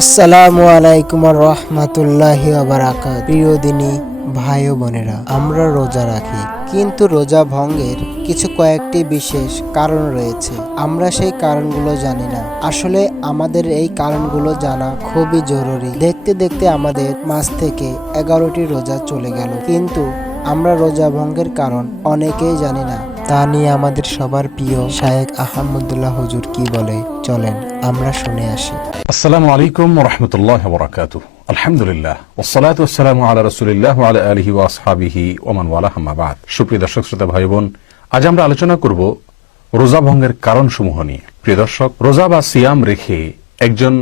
আসসালামু আলাইকুম রহমাতুল্লাহি ওয়া বারাকাতুহু। প্রিয় দিনী ভাই ও বোনেরা, আমরা রোজা রাখি, কিন্তু রোজা ভঙ্গের কয়েকটি বিশেষ কারণ রয়েছে। আমরা সেই কারণগুলো জানি না। আসলে আমাদের এই কারণগুলো জানা খুবই জরুরি। দেখতে দেখতে আমাদের মাস থেকে 11টি রোজা চলে গেল, কিন্তু আমরা রোজা ভঙ্গের কারণ অনেকেই জানি না। তা নিয়ে আমাদের সবার প্রিয় শায়েখ আহমদুল্লাহ হুজুর কি বলে, চলেন আমরা শুনে আসি। আসসালামু আলাইকুম ওয়া রাহমাতুল্লাহি ওয়া বারাকাতুহু। আলহামদুলিল্লাহ ওয়াসসালাতু ওয়াসসালামু আলা রাসূলিল্লাহ ওয়া আলা আলিহি ওয়া আসহাবিহি ওয়া মান ওয়ালাহ, আম্মা বাদ। সুপ্রিয় দর্শক শ্রোতা ভাই বোন, আজ আমরা আলোচনা করব রোজা ভঙ্গের কারণসমূহ নিয়ে। প্রিয় দর্শক, রোজা বা সিয়াম রেখে একজন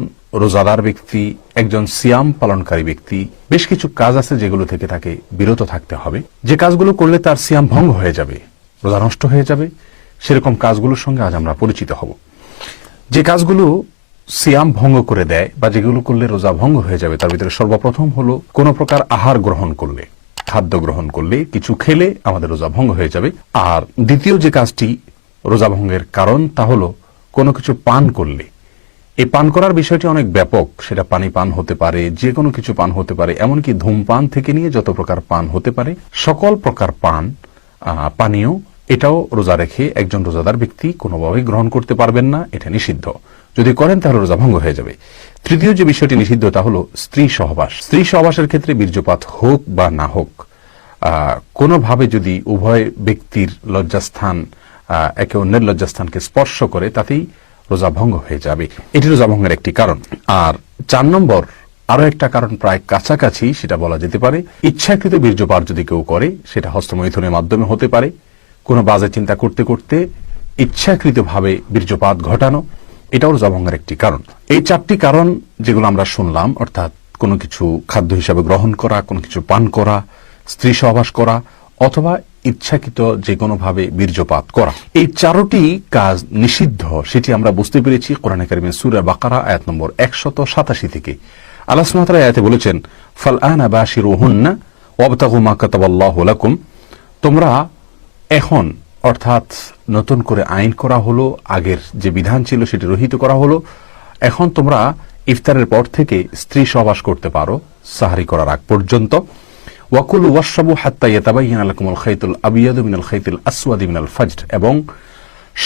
রোজাদার ব্যক্তি, একজন সিয়াম পালনকারী ব্যক্তি বেশ কিছু কাজ আছে যেগুলো থেকে তাকে বিরত থাকতে হবে। যে কাজগুলো করলে তার সিয়াম ভঙ্গ হয়ে যাবে, রোজা নষ্ট হয়ে যাবে, সেরকম কাজগুলোর সঙ্গে আজ আমরা পরিচিত হব। যে কাজগুলো সিয়াম ভঙ্গ করে দেয় বা যেগুলো করলে রোজা ভঙ্গ হয়ে যাবে, তার ভিতরে সর্বপ্রথম হলো কোন প্রকার আহার গ্রহণ করলে, খাদ্য গ্রহণ করলে, কিছু খেলে আমাদের রোজা ভঙ্গ হয়ে যাবে। আর দ্বিতীয় যে কাজটি রোজা ভঙ্গের কারণ, তা হলো কোনো কিছু পান করলে। এই পান করার বিষয়টি অনেক ব্যাপক, সেটা পানি পান হতে পারে, যে কোনো কিছু পান হতে পারে, এমনকি ধূমপান থেকে নিয়ে যত প্রকার পান হতে পারে সকল প্রকার পান পানীয়, এটাও রোজা রেখে একজন রোজাদার ব্যক্তি কোনোভাবেই গ্রহণ করতে পারবেন না, এটা নিষিদ্ধ। যদি করেন তাহলে রোজা ভঙ্গ হয়ে যাবে। তৃতীয় যে বিষয়টি নিষিদ্ধ তা হলো স্ত্রী সহবাস। স্ত্রী সহবাসের ক্ষেত্রে বীর্যপাত হোক বা না হোক, কোনোভাবে যদি উভয় ব্যক্তির লজ্জাস্থান একে অন্যের লজ্জাস্থানকে স্পর্শ করে, তাতেই রোজা ভঙ্গ হয়ে যাবে। এটি রোজা ভঙ্গের একটি কারণ। আর 4 নম্বর আরো একটা কারণ প্রায় কাছাকাছি, সেটা বলা যেতে পারে ইচ্ছাকৃত বীর্যপাত যদি কেউ করে, সেটা হস্তমৈথুনের মাধ্যমে হতে পারে, কোনো বাজে চিন্তা করতে করতে ইচ্ছাকৃতভাবে বীর্যপাত ঘটানো, এটাও রোজা ভঙ্গের একটি কারণ। এই 4টি কারণ যেগুলো আমরা শুনলাম, অর্থাৎ কোনো কিছু খাদ্য হিসাবে গ্রহণ করা, কোনো কিছু পান করা, স্ত্রী সহবাস করা, অথবা ইচ্ছাকৃত যে কোনোভাবে বীর্যপাত করা, এই 4টি কাজ নিষিদ্ধ, সেটি আমরা বুঝতে পেরেছি কোরআনে কারিমের সূরা বাকারা আয়াত নম্বর 187 থেকে। আল্লাহ সুবহানাহু ওয়া তাআলা আয়াতে বলেছেন, ফালআনা বাশিরুহুন্না ওয়াবতাগু মা কাতাবাল্লাহু লাকুম। তোমরা এখন, অর্থাৎ নতুন করে আইন করা হলো, আগের যে বিধান ছিল সেটি রহিত করা হলো, এখন তোমরা ইফতারের পর থেকে স্ত্রী সহবাস করতে পারো সাহরি করার আগ পর্যন্ত। ওয়াকুলু ওয়াশরাবু হাত্তা ইয়াতাবায়্যানা লাকুমুল খাইতুল আবিয়াদু মিনাল খাইতিল আসওয়াদি মিনাল ফাজর। এবং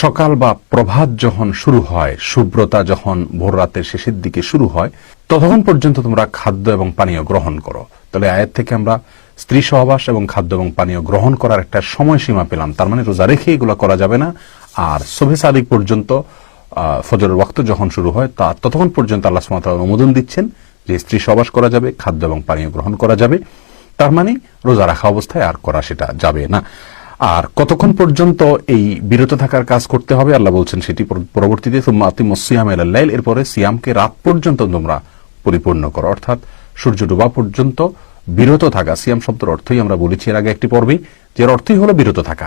সকাল বা প্রভাত যখন শুরু হয়, শুভ্রতা যখন ভোর রাতের শেষের দিকে শুরু হয়, ততক্ষণ পর্যন্ত তোমরা খাদ্য এবং পানীয় গ্রহণ করো। তাহলে আয়াত থেকে আমরা স্ত্রী সহবাস এবং খাদ্য এবং পানীয় গ্রহণ করার একটা সময়সীমা পেলাম। তার মানে রোজা রেখে এগুলো করা যাবে না। আর সুবহে সাদিক পর্যন্ত, ফজরের ওয়াক্ত যখন শুরু হয়, তা ততক্ষণ পর্যন্ত আল্লাহ সুবহানাহু ওয়া তাআলা অনুমোদন দিচ্ছেন যে স্ত্রী সহবাস করা যাবে, খাদ্য এবং পানীয় গ্রহণ করা যাবে। তার মানে রোজা রাখা অবস্থায় আর করা সেটা যাবে না। আর কতক্ষণ পর্যন্ত এই বিরত থাকার কাজ করতে হবে আল্লাহ বলছেন সেটি পরবর্তীতে, সুম্মা আতিমুস সিয়ামা ইলাল লাইল, এরপরে সিয়ামকে রাত পর্যন্ত তোমরা পরিপূর্ণ করো, অর্থাৎ সূর্য ডোবা পর্যন্ত বিরত থাকা। সিয়াম শব্দের অর্থই আমরা বলেছি এর আগে একটি পর্বে, যে অর্থই হলো বিরত থাকা।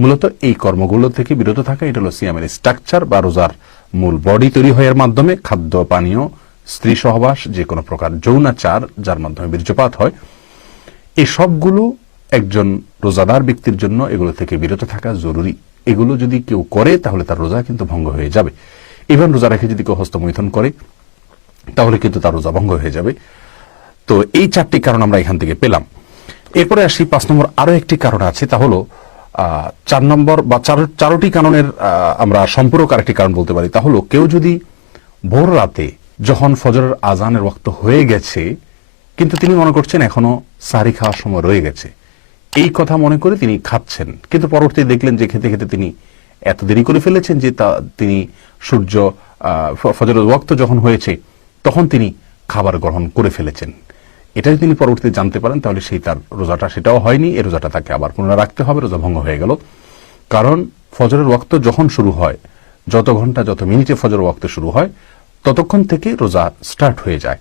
মূলত এই কর্মগুলো থেকে বিরত থাকা, এটা হলো সিয়ামের স্ট্রাকচার বা রোজার মূল বডি তৈরি হওয়ার মাধ্যমে খাদ্য পানীয়, স্ত্রী সহবাস, যে কোনো প্রকার যৌনাচার যার মাধ্যমে বীর্যপাত হয়, এই সবগুলো একজন রোজাদার ব্যক্তির জন্য এগুলো থেকে বিরত থাকা জরুরি। এগুলো যদি কেউ করে তাহলে তার রোজা কিন্তু ভঙ্গ হয়ে যাবে। ইভেন রোজা রেখে যদি কেউ হস্তমৈথুন করে তাহলে কিন্তু তার রোজা ভঙ্গ হয়ে যাবে। তো এই 4টি কারণ আমরা এখান থেকে পেলাম। এরপরে আসি 5 নম্বর আরো একটি কারণ আছে, তা হলো 4 নম্বর বা 4টি কারণের আমরা সম্পূরক আরেকটি কারণ বলতে পারি। তা হলো কেউ যদি ভোর রাতে যখন ফজরের আজানের ওয়াক্ত হয়ে গেছে, কিন্তু তিনি মনে করছেন এখনো সাহরি খাওয়ার সময় রয়ে গেছে, এই কথা মনে করে তিনি খাচ্ছেন, কিন্তু পরবর্তীতে দেখলেন যে খেতে খেতে তিনি এত দেরি করে ফেলেছেন যে তিনি সূর্য ফজরের ওয়াক্ত যখন হয়েছে তখন তিনি খাবার গ্রহণ করে ফেলেছেন। এটা যদি তিনি পরবর্তীতে জানতে পারেন তাহলে সেই তার রোজাটা সেটাও হয়নি, এই রোজাটা তাকে আবার পুনরায় রাখতে হবে, রোজা ভঙ্গ হয়ে গেল। কারণ ফজরের ওয়াক্ত যখন শুরু হয়, যত ঘন্টা যত মিনিটে ফজরের ওয়াক্ত শুরু হয়, ততক্ষণ থেকে রোজা স্টার্ট হয়ে যায়।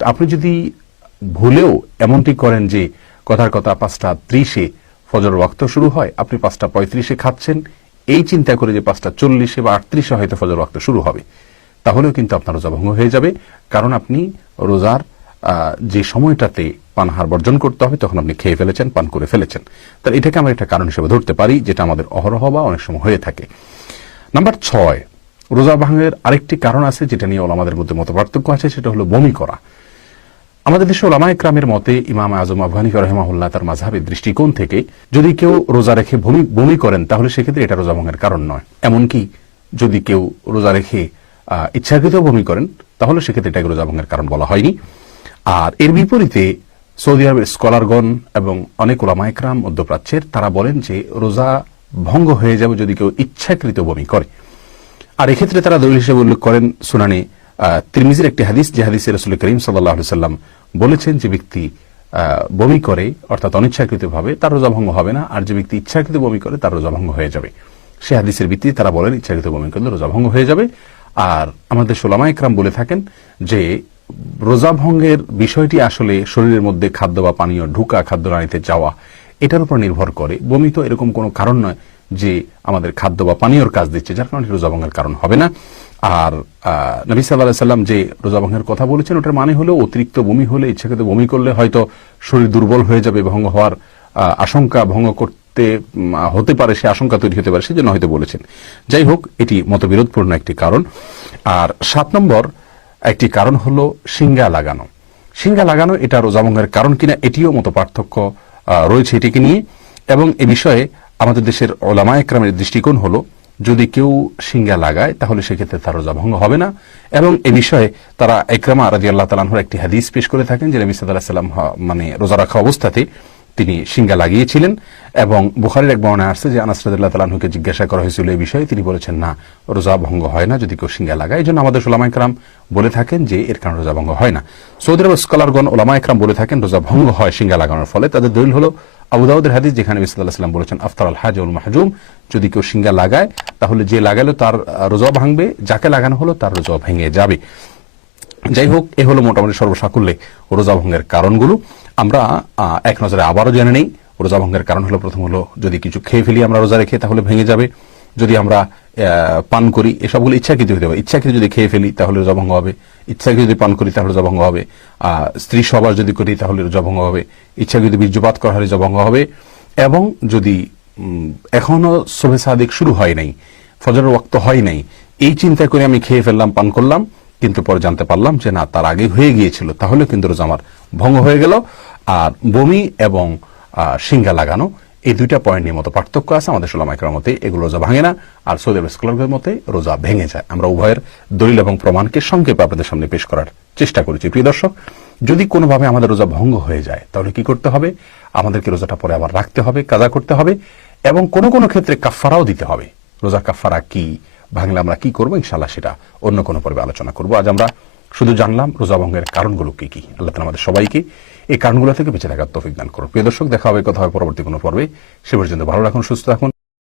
আপনি যদি ভুলেও এমনটি করেন যে কথার কথা 5:30 ফজরের ওয়াক্ত শুরু হয়, আপনি 5:35 খাচ্ছেন, এই চিন্তা করে যে 5:40 বা 38 হয়তো ফজরের ওয়াক্ত শুরু হবে, তাহলেও কিন্তু আপনার রোজা ভঙ্গ হয়ে যাবে। কারণ আপনি রোজার যে সময়টাতে পানাহার বর্জন করতে হবে তখন আপনি খেয়ে ফেলেছেন, পান করে ফেলেছেন। তাহলে এটাকে আমরা একটা কারণ হিসেবে ধরতে পারি, যেটা আমাদের অহরহ বা অনেক সময় হয়ে থাকে। নাম্বার 6, রোজা ভাঙের আরেকটি কারণ আছে যেটা নিয়ে ওলামাদের মধ্যে মতপার্থক্য আছে, সেটা হলো বমি করা। আমাদের দেশে ওলামা ইকরামের মতে ইমাম আজম আবু হানিফা রাহিমাহুল্লাহ তার মাযহাবের দৃষ্টিকোণ থেকে যদি কেউ রোজা রেখে বমি করেন তাহলে সেক্ষেত্রে এটা রোজা ভঙ্গের কারণ নয়। এমনকি যদি কেউ রোজা রেখে ইচ্ছাকৃত বমি করেন তাহলে সেক্ষেত্রে এটাকে রোজা ভঙ্গের কারণ বলা হয়নি। আর এর বিপরীতে সৌদি আরবের স্কলারগণ এবং অনেক ওলামা ইকরাম মধ্যপ্রাচ্যের তারা বলেন যে রোজা ভঙ্গ হয়ে যাবে যদি কেউ ইচ্ছাকৃত বমি করে। আর এক্ষেত্রে তারা দলিল হিসেবে উল্লেখ করেন সুনানে তিরমিজির একটি হাদিস, যে হাদিসে রাসূল করিম সাল্লাল্লাহু আলাইহি সাল্লাম বলেছেন যে ব্যক্তি বমি করে অর্থাৎ অনিচ্ছাকৃতভাবে তার রোজা ভঙ্গ হবে না, আর যে ব্যক্তি ইচ্ছাকৃত বমি করে তার রোজা ভঙ্গ হয়ে যাবে। সে হাদিসের ভিত্তিতে তারা বলেন ইচ্ছাকৃত বমি করলে রোজা ভঙ্গ হয়ে যাবে। আর আমাদের ওলামা ইকরাম বলে থাকেন যে রোজা ভঙ্গের বিষয়টি আসলে শরীরের মধ্যে খাদ্য বা পানীয় ঢুকা, খাদ্যনালীতে যাওয়া, এটার উপর নির্ভর করে। বমি তো এরকম কোনো কারণ নয় যে আমাদের খাদ্য বা পানীয়র কাজ দিচ্ছে, যার কারণে রোজা ভঙ্গের কারণ হবে না। আর নবী সাল্লাল্লাহু আলাইহি সাল্লাম যে রোজা ভঙ্গের কথা বলেছেন ওটার মানে হলো অতিরিক্ত বমি হলে, ইচ্ছাকৃত বমি করলে হয়তো শরীর দুর্বল হয়ে যাবে, ভঙ্গ হওয়ার আশঙ্কা, ভঙ্গ করতে হতে পারে, সে আশঙ্কা তৈরি হতে পারে, সেজন্য হয়তো বলেছেন। যাই হোক, এটি মতবিরোধপূর্ণ একটি কারণ। আর 7 নম্বর একটি কারণ হলো শিঙ্গা লাগানো। শিঙ্গা লাগানো এটা রোজা ভঙ্গের কারণ কিনা এটিও মতপার্থক্য রয়েছে এটিকে নিয়ে। এবং এ বিষয়ে আমাদের দেশের ওলামা ইকরামের দৃষ্টিকোণ হলো যদি কেউ শিঙ্গা লাগায় তাহলে সেক্ষেত্রে তার রোজা ভঙ্গ হবে না। এবং এ বিষয়ে তারা ইকরামা রাদিয়াল্লাহু তাআলা আনহুর একটি হাদিস পেশ করে থাকেন যে নবী সাল্লাল্লাহু আলাইহি ওয়াসাল্লাম মানে রোজা রাখা অবস্থাতে তিনি শিঙ্গা লাগিয়েছিলেন। এবং বুখারীর এক বর্ণনায় আসছে যে আনাস রাদিয়াল্লাহু তাআলা আনহুকে জিজ্ঞাসা করা হয়েছিল এই বিষয়ে, তিনি বলেছেন না, রোজা ভঙ্গ হয় না যদি কেউ শিঙ্গা লাগায়। এই জন্য আমাদের ওলামা ইকরাম বলে থাকেন যে এর কারণে রোজা ভঙ্গ হয় না। সৌদি আরবের স্কলারগণ ওলামা ইকরাম বলে থাকেন রোজা ভঙ্গ হয় শিঙ্গা লাগানোর ফলে। তাদের দলিল হলো আবু দাউদের হাদিস, যেখানে নবী সাল্লাল্লাহু আলাইহি ওয়াসাল্লাম বলেছেন আফতার আল হাজ ওয়াল মাহজুম, যদি কেউ শিঙ্গা লাগায় তাহলে যে লাগালো তার রোজা ভাঙবে, যাকে লাগানো হলো তার রোজা ভেঙে যাবে। যাই হোক, এ হলো মোটামুটি সর্বসাকুল্যে রোজা ভঙ্গের কারণগুলো। আমরা এক নজরে আবারও জেনে নেই। রোজা ভঙ্গের কারণ হলো, প্রথম হলো যদি কিছু খেয়ে ফেলি আমরা রোজা রেখে তাহলে ভেঙে যাবে। যদি আমরা পান করি, এসবগুলো ইচ্ছাকৃত হতে হবে। ইচ্ছাকৃত যদি খেয়ে ফেলি তাহলে রোজা ভঙ্গ হবে, ইচ্ছাকৃত যদি পান করি তাহলে রোজা ভঙ্গ হবে, স্ত্রী সবার যদি করি তাহলে রোজা ভঙ্গ হবে, ইচ্ছাকৃত বীর্যপাত করা হলে রোজা ভঙ্গ হবে। এবং যদি এখনো সুবহে সাদিক শুরু হয় নাই, ফজরের ওয়াক্ত হয় নাই, এই চিন্তা করে আমি খেয়ে ফেললাম, পান করলাম, কিন্তু পরে জানতে পারলাম যে না, তার আগে হয়ে গিয়েছিল, তাহলে কিন্তু রোজা আমার ভঙ্গ হয়ে গেল। আর বমি এবং শিঙ্গা লাগানো, এই দুইটা পয়েন্ট নিয়ে মতো পার্থক্য আছে আমাদের ওলামা ইকরামের মতে। এগুলো রোজা ভাঙে না, আর সৌদি আরবের স্কলারদের মতে রোজা ভেঙে যায়। আমরা উভয়ের দলিল এবং প্রমাণকে সংক্ষেপে আপনাদের সামনে পেশ করার চেষ্টা করেছি। প্রিয় দর্শক, যদি কোনোভাবে আমাদের রোজা ভঙ্গ হয়ে যায় তাহলে কি করতে হবে? আমাদেরকে রোজাটা পরে আবার রাখতে হবে, কাজা করতে হবে, এবং কোনো কোনো ক্ষেত্রে কাফফারাও দিতে হবে। রোজা কাফফারা কি, ভাঙলে আমরা কি করবো, ইনশাআল্লাহ সেটা অন্য কোনো পর্বে আলোচনা করবো। আজ আমরা শুধু জানলাম রোজা ভঙ্গের কারণগুলো কি কি। আল্লাহ তাআলা আমাদের সবাইকে এই কারণগুলো থেকে বেঁচে থাকার তৌফিক দান করুন। প্রিয় দর্শক, দেখা হবে, কথা হবে পরবর্তী কোনো পর্বে। সে পর্যন্ত ভালো রাখুন, সুস্থ থাকুন।